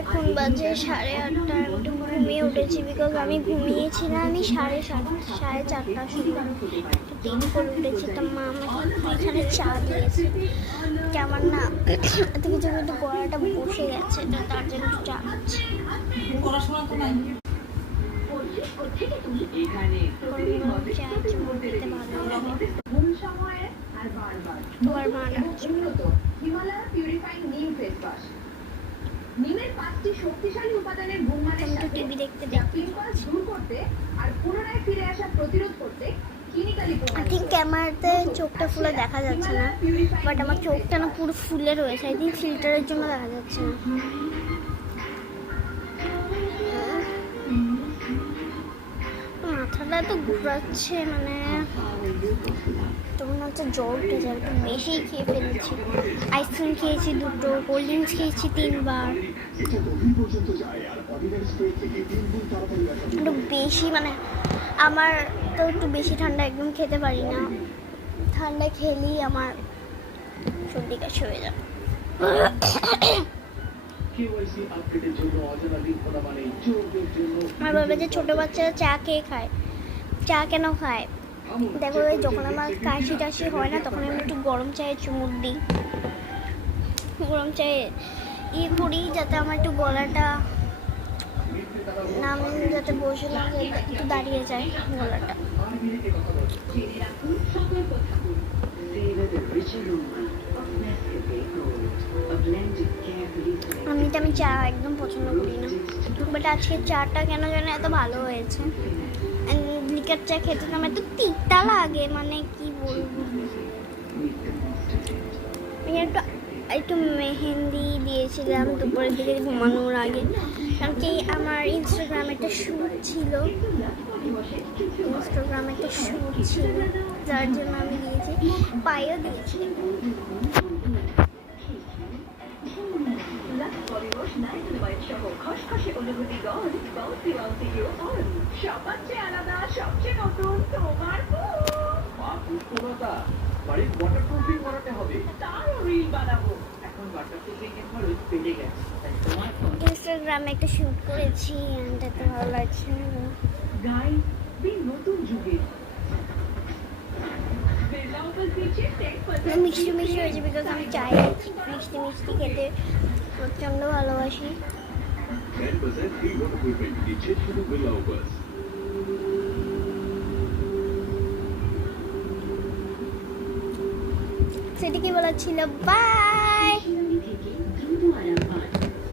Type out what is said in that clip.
এখন বাজে 8:30। আমি একটু ঘুমিয়ে উঠেছি বিকজ আমি ঘুমিয়েছিলাম আমি 4:30টার সময় একটু দেরি করে উঠেছি। তো মা আমাকে এখানে চা দিয়েছে। আমার না এত কিছু একটু গলাটা বসে গেছে, তো তার জন্য একটু চা খাচ্ছি। চা চুমুক দিতে ভালো লাগে। তোমার মা নিমের 5টি শক্তিশালী উপাদানের গুণমানের সাথে টিভি দেখতে পিম্পলস দূর করতে আর পুনরায় ফিরে আসা প্রতিরোধ করতে আই থিঙ্ক ক্যামেরাতে চোখটা ফুলে দেখা যাচ্ছে না, বাট আমার চোখটা না পুরো ফুলে রয়েছে। আই থিঙ্ক ফিল্টারের জন্য দেখা যাচ্ছে না। মাথাটা তো ঘুরাচ্ছে, মানে তখন হচ্ছে জ্বর উঠে যায়। একটু বেশিই খেয়ে ফেলেছি। আইসক্রিম খেয়েছি 2টো, কোল্ড ড্রিঙ্কস খেয়েছি 3বার। একটু বেশি, মানে আমার তো একটু বেশি ঠান্ডা একদম খেতে পারি না। ঠান্ডা খেলেই আমার সর্দি কাশি হয়ে যায়। আমার বাবা যে ছোট বাচ্চারা চা খেয়ে খায়, চা কেন খায় দেখো, যখন আমার কাশি টাশি হয় না তখন আমি একটু গরম চায়ে চুমুক দিই, গরম চায়ে করি যাতে আমার একটু গলাটা নাম যাতে বসে না একটু দাঁড়িয়ে যায় গলাটা। আমি চা একদম পছন্দ করি না, বাট আজকে চাটা কেন যেন এত ভালো হয়েছে। লিকার চা খেতে না এত তিতা লাগে, মানে কি বলবো। একটু একটু মেহেন্দি দিয়েছিলাম দুপুরের দিকে ঘুমানোর আগে, কারণ কি আমার ইনস্টাগ্রামে একটা শ্যুট ছিল, যার জন্য আমি দিয়েছি। পায়েও দিয়েছি। ইনস্টাগ্রামে একটা শুট করেছি, এত ভালো লাগছে। মিষ্টি মিষ্টি হয়েছে বিকজ আমি চাই মিষ্টি মিষ্টি খেতে প্রচন্ড ভালোবাসি। সেটি কি বলা ছিল, বাই।